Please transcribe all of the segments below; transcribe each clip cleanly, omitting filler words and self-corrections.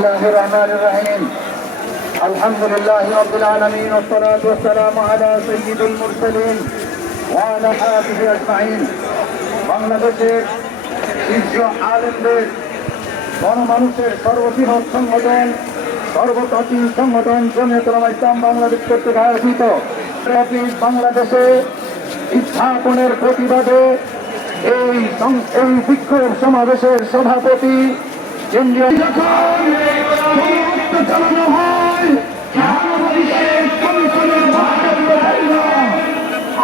الله الرحمن الرحيم الحمد لله رب العالمين والصلاة والسلام على سيد المرسلين وعلى آله أجمعين বাংলাদেশের শীর্ষ আলেমদের গণমানুষের সর্ববৃহৎ সংগঠন সর্বপ্রাচীন সংগঠন জমিয়তুল উলামা ইসলাম বাংলাদেশ কর্তৃক আয়োজিত বাংলাদেশে স্থাপনের প্রতিবাদে এই বিক্ষোভ সমাবেশের সভাপতি কেন্দ্রীয় চালানো হয়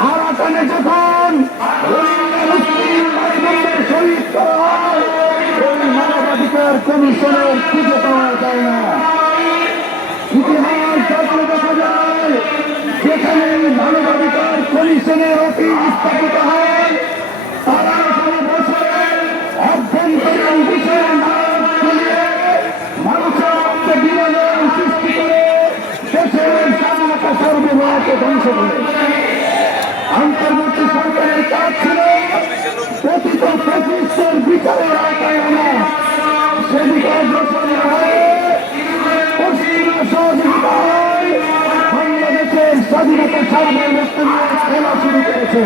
আরাকানে যখন শহীদ করা হয় মানবাধিকার কমিশনের খুঁজে পাওয়া যায় না। ইতিহাস যাত্রা দেখা যায় যেখানে মানবাধিকার কমিশনের অফিস স্থাপিত হয় তারা কোনো বছরের অভ্যন্তরীণ বিষয়ে মানুষের মধ্যে বিনোদন সৃষ্টি করে দেশের স্বাধীনতা সর্বভারতে ধ্বংস করে। অন্তর্বর্তী সরকারের কাজ ছিল প্রকৃত ফ্যাসিস্টের বিচারের আওতায় আনা, সেদিকে অগ্রসর হয়ে পশ্চিমা সহযোগিতা হয় বাংলাদেশের স্বাধীনতা সার্বভৌমত্ব নিয়ে খেলা শুরু করেছে।